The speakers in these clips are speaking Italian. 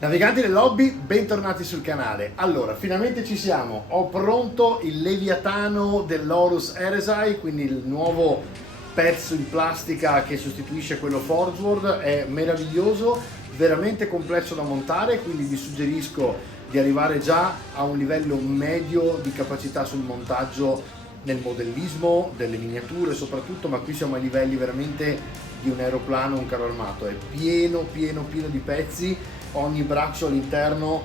Naviganti del hobby, bentornati sul canale. Allora, finalmente ci siamo. Ho pronto il Leviatano dell'Horus Heresy, quindi il nuovo pezzo in plastica che sostituisce quello Forgeworld. È meraviglioso, veramente complesso da montare, quindi vi suggerisco di arrivare già a un livello medio di capacità sul montaggio nel modellismo, delle miniature soprattutto, ma qui siamo ai livelli veramente di un aeroplano, un carro armato. È pieno di pezzi. Ogni braccio all'interno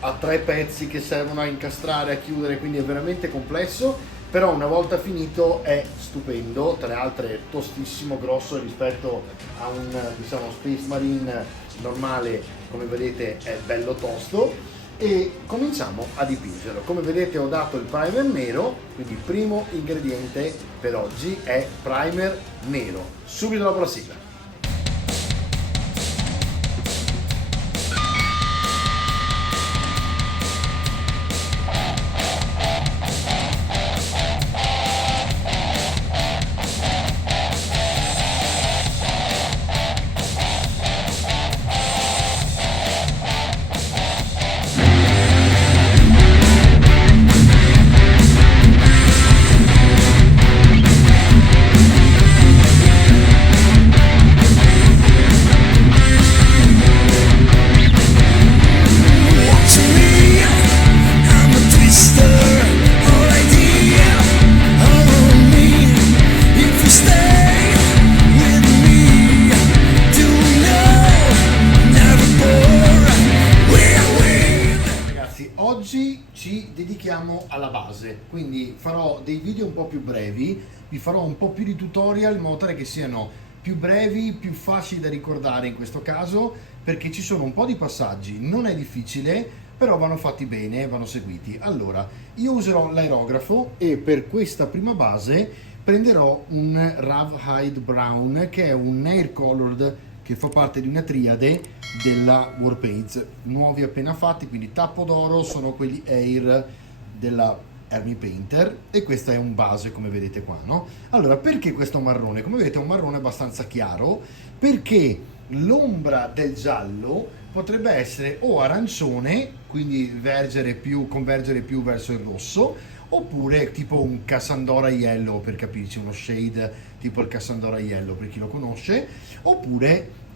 ha 3 pezzi che servono a incastrare, a chiudere, quindi è veramente complesso, però una volta finito è stupendo. Tra le altre è tostissimo, grosso rispetto a un Space Marine normale. Come vedete è bello tosto e cominciamo a dipingerlo. Come vedete ho dato il primer nero, quindi il primo ingrediente per oggi è primer nero. Subito dopo la sigla. Oggi ci dedichiamo alla base, quindi farò dei video un po' più brevi, vi farò un po' più di tutorial in modo tale che siano più brevi, più facili da ricordare in questo caso, perché ci sono un po' di passaggi, non è difficile, però vanno fatti bene, vanno seguiti. Allora, io userò l'aerografo e per questa prima base prenderò un Rawhide Brown, che è un Air Colored che fa parte di una triade della Warpaints, nuovi appena fatti, quindi tappo d'oro sono quelli Air della Army Painter e questo è un base come vedete qua, no? Allora, perché questo marrone? Come vedete è un marrone abbastanza chiaro, perché l'ombra del giallo potrebbe essere o arancione, quindi convergere più verso il rosso, oppure tipo un Cassandora Yellow, per capirci, uno shade tipo il Cassandora Yellow per chi lo conosce, oppure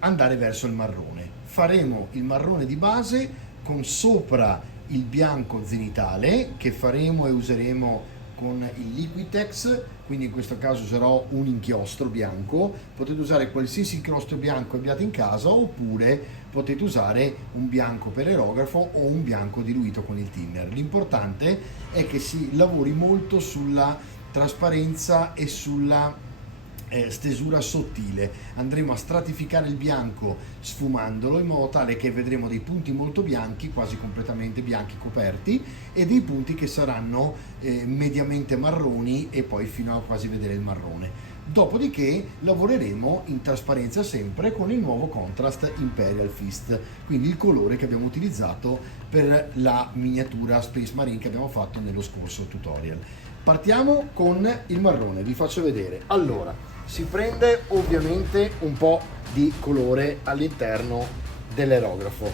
andare verso il marrone. Faremo il marrone di base con sopra il bianco zenitale che faremo e useremo con il Liquitex, quindi in questo caso userò un inchiostro bianco. Potete usare qualsiasi inchiostro bianco abbiate in casa, oppure potete usare un bianco per aerografo o un bianco diluito con il thinner. L'importante è che si lavori molto sulla trasparenza e sulla stesura sottile. Andremo a stratificare il bianco sfumandolo in modo tale che vedremo dei punti molto bianchi, quasi completamente bianchi coperti, e dei punti che saranno mediamente marroni e poi fino a quasi vedere il marrone. Dopodiché lavoreremo in trasparenza sempre con il nuovo contrast Imperial Fist, quindi il colore che abbiamo utilizzato per la miniatura Space Marine che abbiamo fatto nello scorso tutorial. Partiamo con il marrone, vi faccio vedere. Allora, si prende ovviamente un po' di colore all'interno dell'aerografo.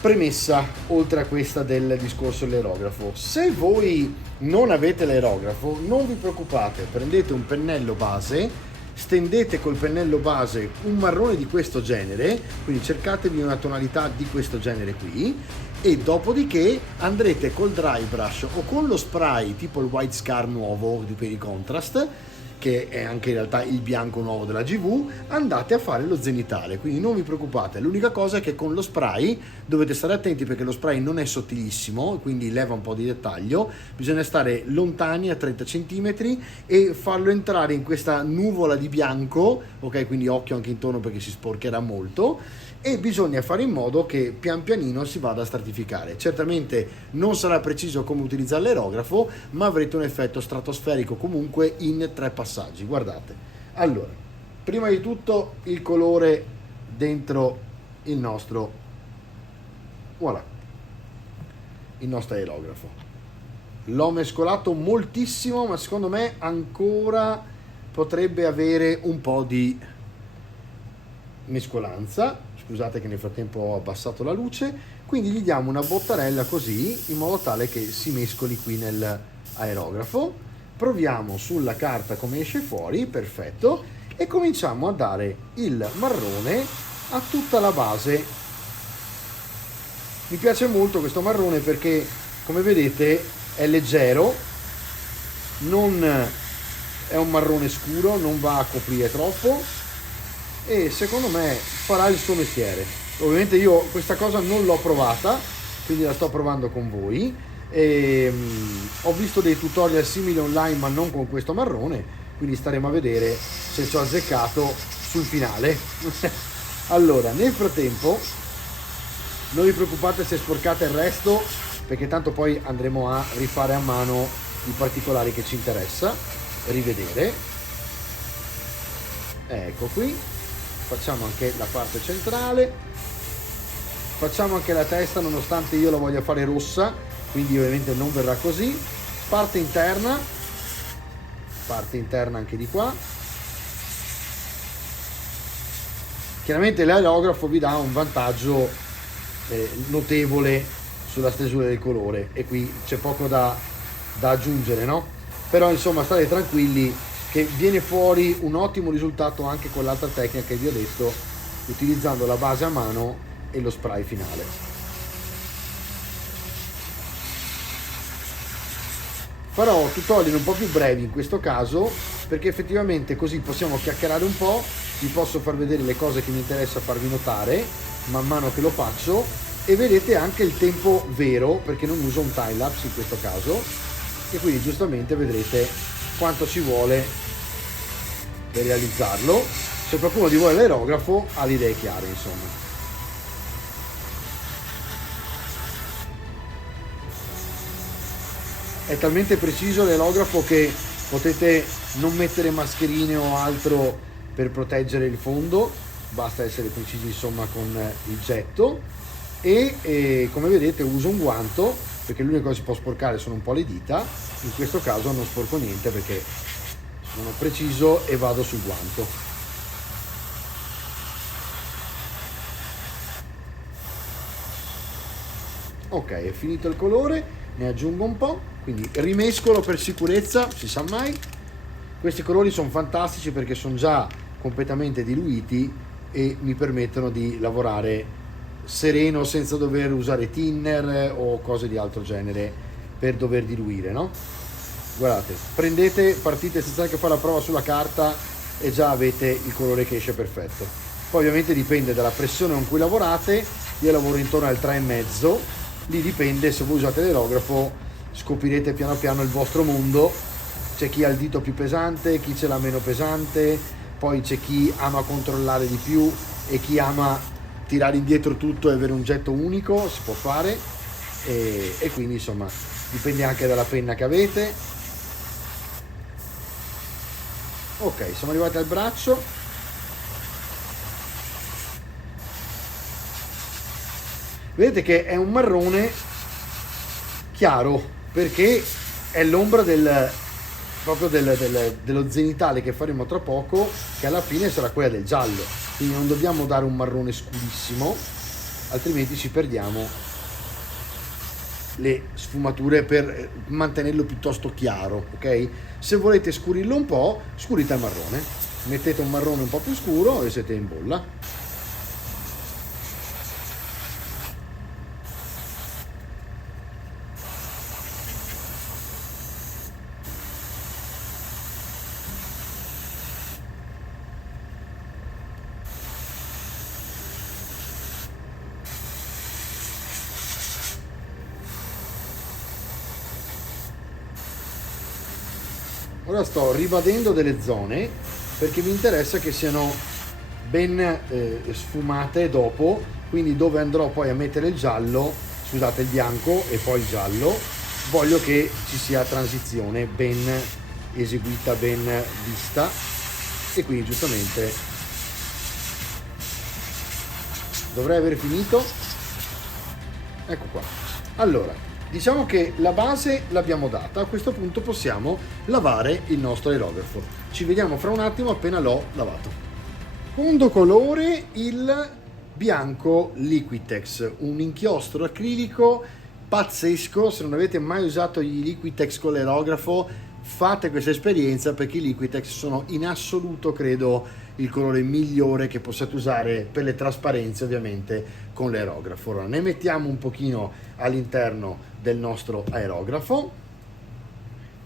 Premessa, oltre a questa del discorso dell'aerografo: se voi non avete l'aerografo non vi preoccupate, prendete un pennello base, stendete col pennello base un marrone di questo genere, quindi cercatevi una tonalità di questo genere qui, e dopodiché andrete col dry brush o con lo spray tipo il White Scar nuovo per i contrast, che è anche in realtà il bianco nuovo della GV, andate a fare lo zenitale, quindi non vi preoccupate. L'unica cosa è che con lo spray dovete stare attenti, perché lo spray non è sottilissimo, quindi leva un po' di dettaglio, bisogna stare lontani a 30 cm e farlo entrare in questa nuvola di bianco, ok? Quindi occhio anche intorno perché si sporcherà molto, e bisogna fare in modo che pian pianino si vada a stratificare. Certamente non sarà preciso come utilizzare l'aerografo, ma avrete un effetto stratosferico comunque in 3 passaggi. Guardate, allora, prima di tutto il colore dentro il nostro, voilà, il nostro aerografo. L'ho mescolato moltissimo, ma secondo me ancora potrebbe avere un po' di mescolanza. scusate che nel frattempo ho abbassato la luce, quindi gli diamo una bottarella così in modo tale che si mescoli qui nell'aerografo. Proviamo sulla carta come esce fuori, perfetto, e cominciamo a dare il marrone a tutta la base. Mi piace molto questo marrone perché, come vedete, è leggero, non è un marrone scuro, non va a coprire troppo e secondo me farà il suo mestiere. Ovviamente io questa cosa non l'ho provata, quindi la sto provando con voi. Ho visto dei tutorial simili online ma non con questo marrone, quindi staremo a vedere se ci ho azzeccato sul finale. Allora, nel frattempo non vi preoccupate se sporcate il resto, perché tanto poi andremo a rifare a mano i particolari che ci interessa rivedere. Ecco qui, facciamo anche la parte centrale, facciamo anche la testa, nonostante io la voglia fare rossa, quindi ovviamente non verrà così. Parte interna anche di qua. Chiaramente l'aerografo vi dà un vantaggio notevole sulla stesura del colore e qui c'è poco da aggiungere, no? Però insomma state tranquilli che viene fuori un ottimo risultato anche con l'altra tecnica che vi ho detto, utilizzando la base a mano e lo spray finale. Farò tutorial un po' più brevi in questo caso perché effettivamente così possiamo chiacchierare un po', vi posso far vedere le cose che mi interessa farvi notare man mano che lo faccio e vedete anche il tempo vero perché non uso un timelapse in questo caso e quindi giustamente vedrete quanto ci vuole per realizzarlo. Se qualcuno di voi è l'aerografo ha le idee chiare, insomma. È talmente preciso l'aerografo che potete non mettere mascherine o altro per proteggere il fondo, basta essere precisi insomma con il getto e come vedete uso un guanto perché l'unica cosa che si può sporcare sono un po' le dita, in questo caso non sporco niente perché sono preciso e vado sul guanto. Ok, è finito il colore, ne aggiungo un po', quindi rimescolo per sicurezza, si sa mai. Questi colori sono fantastici perché sono già completamente diluiti e mi permettono di lavorare sereno senza dover usare thinner o cose di altro genere per dover diluire, no? Guardate, prendete, partite senza neanche fare la prova sulla carta e già avete il colore che esce perfetto. Poi ovviamente dipende dalla pressione con cui lavorate, io lavoro intorno al 3,5, lì dipende, se voi usate l'aerografo scoprirete piano piano il vostro mondo, c'è chi ha il dito più pesante, chi ce l'ha meno pesante, poi c'è chi ama controllare di più e chi ama tirare indietro tutto e avere un getto unico, si può fare e quindi insomma dipende anche dalla penna che avete. Ok, siamo arrivati al braccio. Vedete che è un marrone chiaro perché è l'ombra dello zenitale che faremo tra poco, che alla fine sarà quella del giallo, quindi non dobbiamo dare un marrone scurissimo, altrimenti ci perdiamo le sfumature per mantenerlo piuttosto chiaro, ok? Se volete scurirlo un po', scurite il marrone, mettete un marrone un po' più scuro e siete in bolla. Ora sto ribadendo delle zone perché mi interessa che siano ben sfumate dopo, quindi dove andrò poi a mettere il giallo, scusate, il bianco e poi il giallo, voglio che ci sia transizione ben eseguita, ben vista e quindi giustamente dovrei aver finito. Ecco qua. Allora, diciamo che la base l'abbiamo data, a questo punto possiamo lavare il nostro aerografo. Ci vediamo fra un attimo appena l'ho lavato. Secondo colore, il bianco Liquitex, un inchiostro acrilico pazzesco. Se non avete mai usato gli Liquitex con l'aerografo, fate questa esperienza, perché i Liquitex sono in assoluto, credo, il colore migliore che possiate usare per le trasparenze, ovviamente con l'aerografo. Ora ne mettiamo un pochino all'interno del nostro aerografo.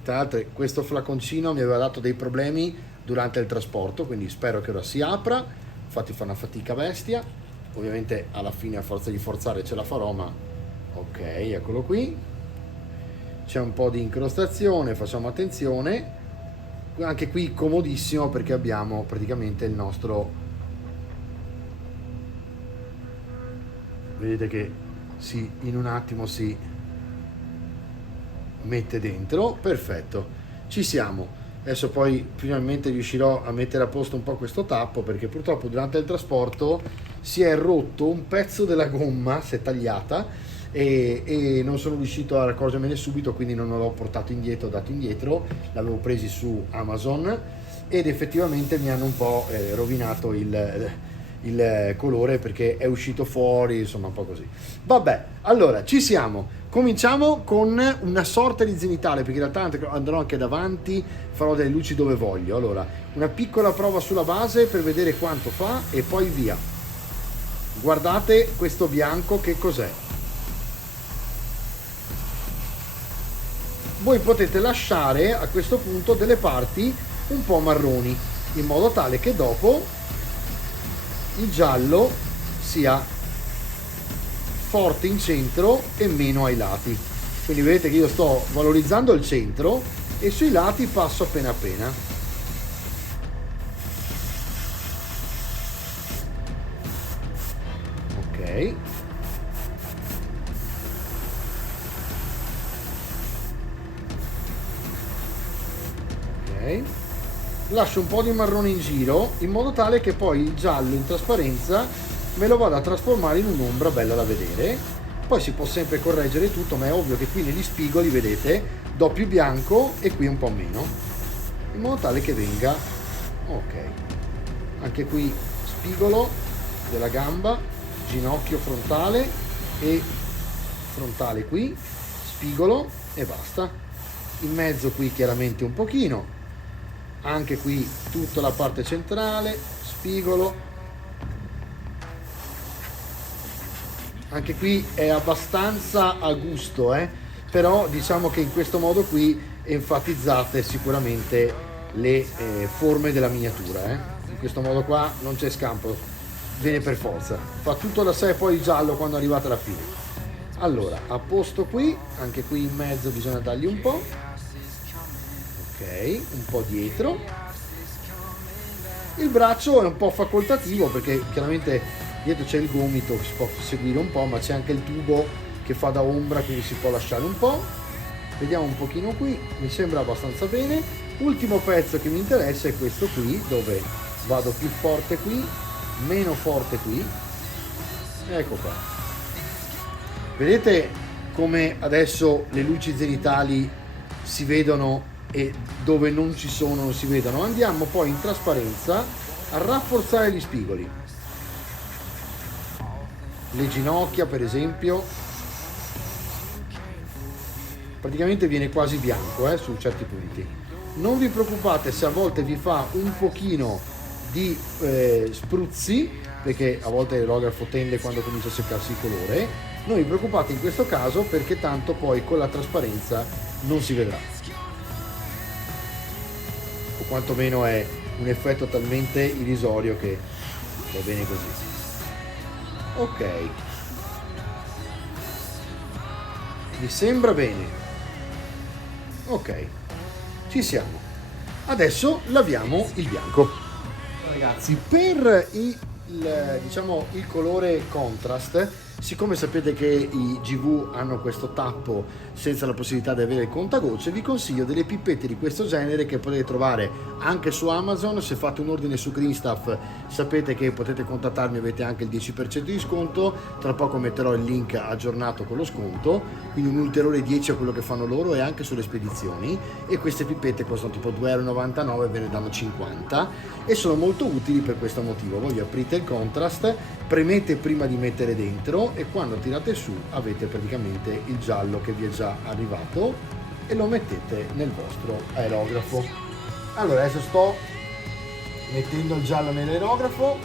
Tra l'altro questo flaconcino mi aveva dato dei problemi durante il trasporto, quindi spero che ora si apra. Infatti fa una fatica bestia, ovviamente alla fine a forza di forzare ce la farò, ma ok, eccolo qui. C'è un po' di incrostazione, facciamo attenzione. Anche qui comodissimo, perché abbiamo praticamente il nostro, vedete che in un attimo si mette dentro. Perfetto, ci siamo. Adesso poi finalmente riuscirò a mettere a posto un po' questo tappo, perché purtroppo durante il trasporto si è rotto un pezzo della gomma, si è tagliata, e non sono riuscito a accorgermene subito, quindi non l'ho portato indietro, dato indietro, l'avevo presi su Amazon ed effettivamente mi hanno un po' rovinato il colore, perché è uscito fuori, insomma un po' così. Vabbè, allora ci siamo. Cominciamo con una sorta di zenitale, perché in realtà andrò anche davanti, farò delle luci dove voglio. Allora, una piccola prova sulla base per vedere quanto fa e poi via. Guardate questo bianco, che cos'è? Voi potete lasciare a questo punto delle parti un po' marroni, in modo tale che dopo il giallo sia forte in centro e meno ai lati. Quindi vedete che io sto valorizzando il centro e sui lati passo appena appena. Ok. Ok. Lascio un po' di marrone in giro, in modo tale che poi il giallo in trasparenza me lo vado a trasformare in un'ombra bella da vedere. Poi si può sempre correggere tutto, ma è ovvio che qui negli spigoli, vedete, do più bianco e qui un po' meno, in modo tale che venga ok. Anche qui spigolo della gamba, ginocchio frontale e frontale qui, spigolo e basta. In mezzo qui chiaramente un pochino, anche qui tutta la parte centrale, spigolo. Anche qui è abbastanza a gusto, però diciamo che in questo modo qui enfatizzate sicuramente le forme della miniatura. In questo modo qua non c'è scampo, viene per forza, fa tutto da sé poi il giallo quando arrivate alla fine. Allora, a posto qui, anche qui in mezzo bisogna dargli un po', ok, un po' dietro. Il braccio è un po' facoltativo, perché chiaramente dietro c'è il gomito che si può seguire un po', ma c'è anche il tubo che fa da ombra, quindi si può lasciare un po'. Vediamo un pochino qui, mi sembra abbastanza bene. Ultimo pezzo che mi interessa è questo qui, dove vado più forte qui, meno forte qui. Ecco qua. Vedete come adesso le luci zenitali si vedono e dove non ci sono non si vedono? Andiamo poi in trasparenza a rafforzare gli spigoli. Le ginocchia per esempio, praticamente viene quasi bianco su certi punti. Non vi preoccupate se a volte vi fa un pochino di spruzzi, perché a volte l'aerografo tende, quando comincia a seccarsi il colore. Non vi preoccupate in questo caso, perché tanto poi con la trasparenza non si vedrà, o quantomeno è un effetto talmente irrisorio che va bene così. Ok, mi sembra bene. Ok, ci siamo. Adesso laviamo il bianco. Ragazzi, per diciamo il colore contrast Siccome sapete che i GV hanno questo tappo senza la possibilità di avere il contagocce, vi consiglio delle pippette di questo genere che potete trovare anche su Amazon. Se fate un ordine su Greenstuff sapete che potete contattarmi, avete anche il 10% di sconto. Tra poco metterò il link aggiornato con lo sconto, quindi un ulteriore 10 a quello che fanno loro e anche sulle spedizioni. E queste pippette costano tipo 2,99 €, ve ne danno 50 e sono molto utili per questo motivo. Voi aprite il contrast, premete prima di mettere dentro e quando tirate su avete praticamente il giallo che vi è già arrivato e lo mettete nel vostro aerografo. Allora adesso sto mettendo il giallo nell'aerografo.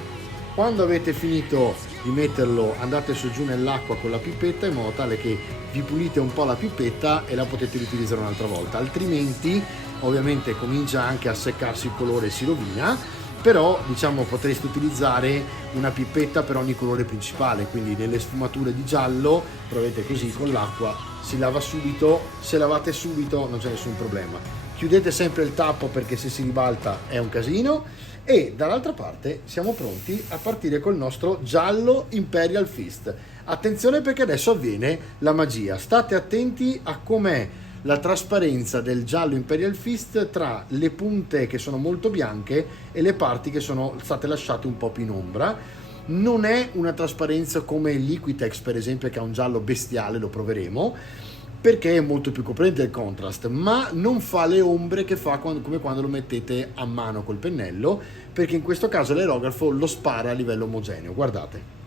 Quando avete finito di metterlo andate su giù nell'acqua con la pipetta in modo tale che vi pulite un po' la pipetta e la potete riutilizzare un'altra volta, altrimenti ovviamente comincia anche a seccarsi il colore e si rovina. Però diciamo potreste utilizzare una pipetta per ogni colore principale, quindi nelle sfumature di giallo provate così con l'acqua, si lava subito, se lavate subito non c'è nessun problema. Chiudete sempre il tappo perché se si ribalta è un casino. E dall'altra parte siamo pronti a partire col nostro giallo Imperial Fist. Attenzione perché adesso avviene la magia, state attenti a com'è la trasparenza del giallo Imperial Fist tra le punte che sono molto bianche e le parti che sono state lasciate un po' più in ombra. Non è una trasparenza come il Liquitex per esempio, che ha un giallo bestiale, lo proveremo, perché è molto più coprente il contrast, ma non fa le ombre che fa come quando lo mettete a mano col pennello, perché in questo caso l'aerografo lo spara a livello omogeneo, guardate.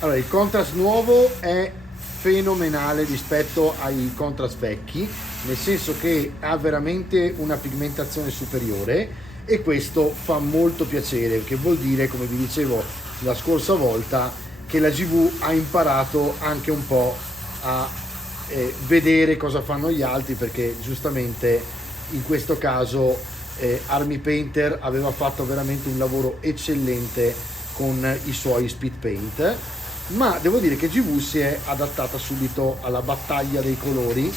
Allora, il contrast nuovo è fenomenale rispetto ai contrast vecchi, nel senso che ha veramente una pigmentazione superiore e questo fa molto piacere, che vuol dire, come vi dicevo la scorsa volta, che la GV ha imparato anche un po' a vedere cosa fanno gli altri, perché giustamente in questo caso Army Painter aveva fatto veramente un lavoro eccellente con i suoi speed paint. Ma devo dire che GV si è adattata subito alla battaglia dei colori,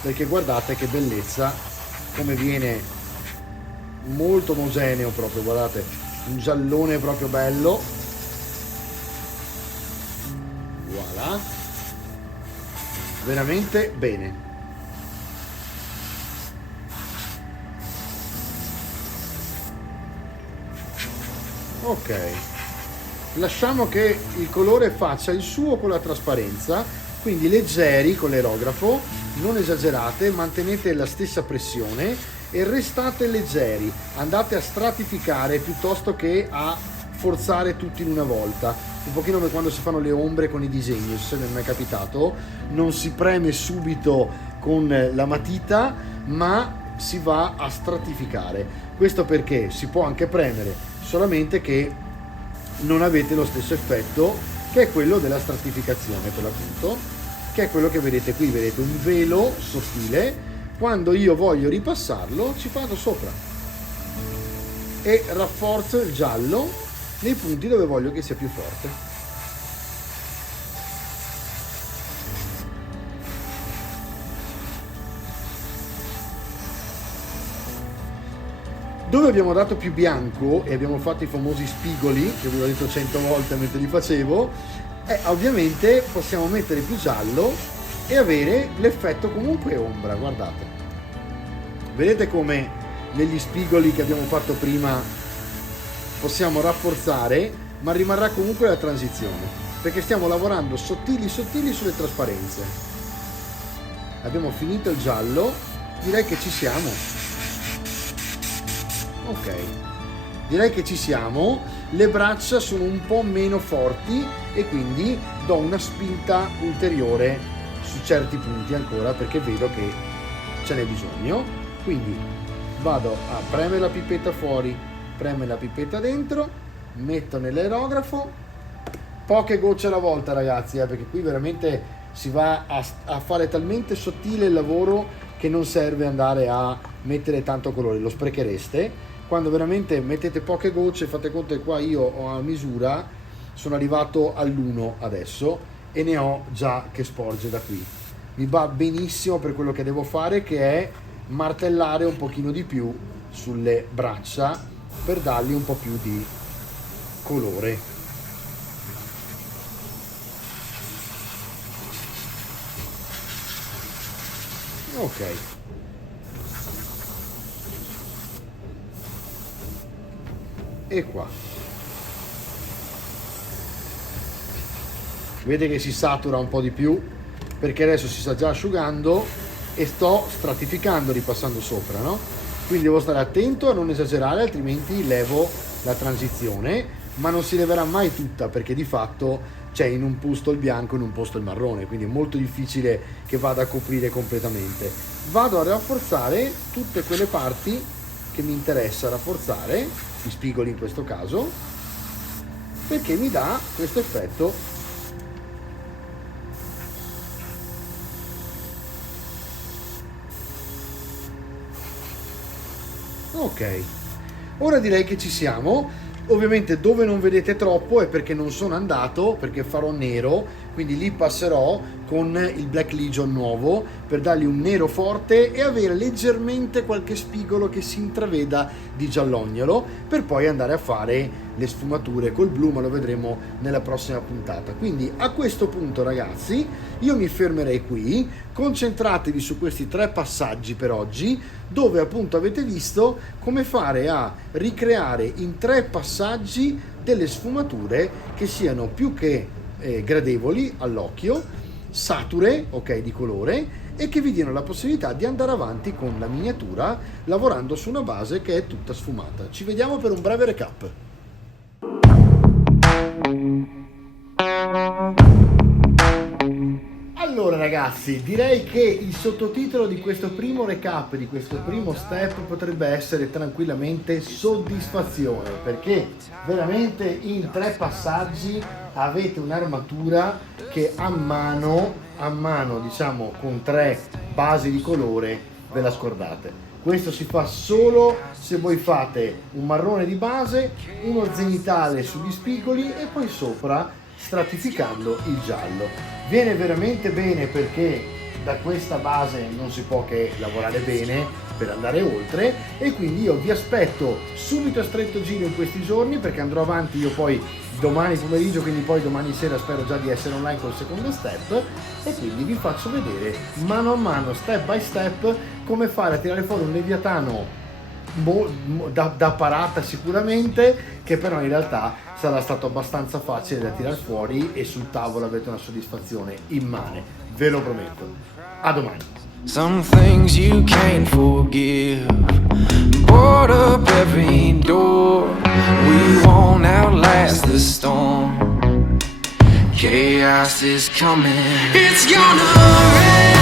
perché guardate che bellezza, come viene molto omogeneo proprio, guardate, un giallone proprio bello, voilà, veramente bene. Ok, lasciamo che il colore faccia il suo con la trasparenza, quindi leggeri con l'aerografo, non esagerate, mantenete la stessa pressione e restate leggeri, andate a stratificare piuttosto che a forzare tutti in una volta, un pochino come quando si fanno le ombre con i disegni, se non è mai capitato, non si preme subito con la matita ma si va a stratificare. Questo perché si può anche premere, solamente che non avete lo stesso effetto, che è quello della stratificazione per l'appunto, che è quello che vedete qui. Vedete un velo sottile, quando io voglio ripassarlo ci vado sopra e rafforzo il giallo nei punti dove voglio che sia più forte. Dove abbiamo dato più bianco e abbiamo fatto i famosi spigoli, che vi ho detto 100 volte mentre li facevo, ovviamente possiamo mettere più giallo e avere l'effetto comunque ombra, guardate. Vedete come negli spigoli che abbiamo fatto prima possiamo rafforzare, ma rimarrà comunque la transizione, perché stiamo lavorando sottili sulle trasparenze. Abbiamo finito il giallo, direi che ci siamo. Ok, direi che ci siamo. Le braccia sono un po' meno forti e quindi do una spinta ulteriore su certi punti ancora, perché vedo che ce n'è bisogno. Quindi vado a premere la pipetta fuori, premere la pipetta dentro, metto nell'aerografo, poche gocce alla volta ragazzi, perché qui veramente si va a fare talmente sottile il lavoro che non serve andare a mettere tanto colore, lo sprechereste. Quando veramente mettete poche gocce, fate conto che qua io ho a misura sono arrivato all'1 adesso e ne ho già che sporge da qui. Mi va benissimo per quello che devo fare, che è martellare un pochino di più sulle braccia per dargli un po' più di colore. Ok. E qua. Vede che si satura un po' di più perché adesso si sta già asciugando e sto stratificando ripassando sopra, no? Quindi devo stare attento a non esagerare, altrimenti levo la transizione, ma non si leverà mai tutta perché di fatto c'è in un posto il bianco e in un posto il marrone, quindi è molto difficile che vada a coprire completamente. Vado a rafforzare tutte quelle parti che mi interessa rafforzare, gli spigoli in questo caso, perché mi dà questo effetto. Ok, ora direi che ci siamo. Ovviamente dove non vedete troppo è perché non sono andato, perché farò nero, quindi lì passerò con il Black Legion nuovo per dargli un nero forte e avere leggermente qualche spigolo che si intraveda di giallognolo, per poi andare a fare le sfumature col blu, ma lo vedremo nella prossima puntata. Quindi a questo punto, ragazzi, io mi fermerei qui. Concentratevi su questi 3 passaggi per oggi, dove appunto avete visto come fare a ricreare in 3 passaggi delle sfumature che siano più che gradevoli all'occhio, sature, ok, di colore, e che vi diano la possibilità di andare avanti con la miniatura lavorando su una base che è tutta sfumata. Ci vediamo per un breve recap. Allora ragazzi, direi che il sottotitolo di questo primo recap, di questo primo step, potrebbe essere tranquillamente soddisfazione, perché veramente in 3 passaggi avete un'armatura che a mano, diciamo, con 3 basi di colore ve la scordate. Questo si fa solo se voi fate un marrone di base, uno zenitale sugli spigoli e poi sopra stratificando il giallo. Viene veramente bene perché da questa base non si può che lavorare bene per andare oltre, e quindi io vi aspetto subito a stretto giro in questi giorni, perché andrò avanti io poi domani pomeriggio, quindi poi domani sera spero già di essere online col secondo step, e quindi vi faccio vedere mano a mano, step by step, come fare a tirare fuori un leviatano da parata sicuramente, che però in realtà sarà stato abbastanza facile da tirar fuori e sul tavolo avete una soddisfazione immane, ve lo prometto. A domani. Some things you can't forgive, board up every door. We won't outlast the storm. Chaos is coming, it's gonna rain.